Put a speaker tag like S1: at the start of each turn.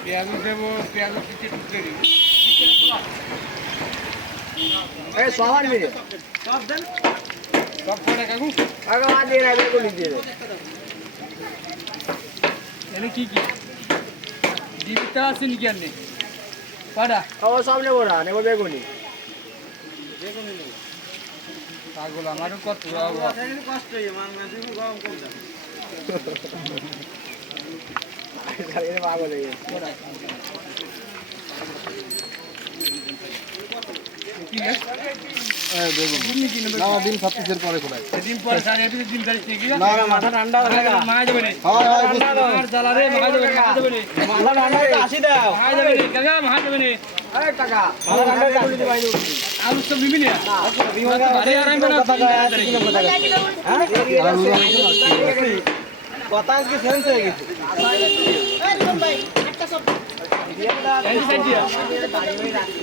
S1: পেঁয়াজ দেবো, পেঁয়াজ কিছু টুকরে দিই।
S2: এই সবার মিলে
S1: সব দেন, সব কটা কাকু
S2: আগে মা দিয়ে রাখবে গুলি দিয়ে দেবে
S1: এনে কি কি জীবিত আছে নাকি আর নেই কটা
S2: ও সব নেবো না নেবো বেগুনি
S1: পাগল আমারও কত কষ্ট গরম করতে
S2: পাগল হয়ে গেছে
S3: ডিম 36 পরে খোলাই
S1: দিন পরে সাড়ে দিন তারিখ কি
S2: না না মাথা ঠান্ডা হয়ে গেল
S1: মা যাবে না
S3: হয় হয় বুঝতে
S1: আর জ্বালা রে মা যাবে না
S2: মাথা ঠান্ডা হয়ে 80 দাও
S1: মা যাবে না কাকা মা যাবে না
S2: এই টাকা মাথা ঠান্ডা হয়ে গুলি দিয়ে বাইরে উঠছি
S1: আলু সব দিবি না বাড়ি আরাম করে
S2: কথা আজকে সেন্স হয়ে গেছে
S1: এই সাইড দিয়া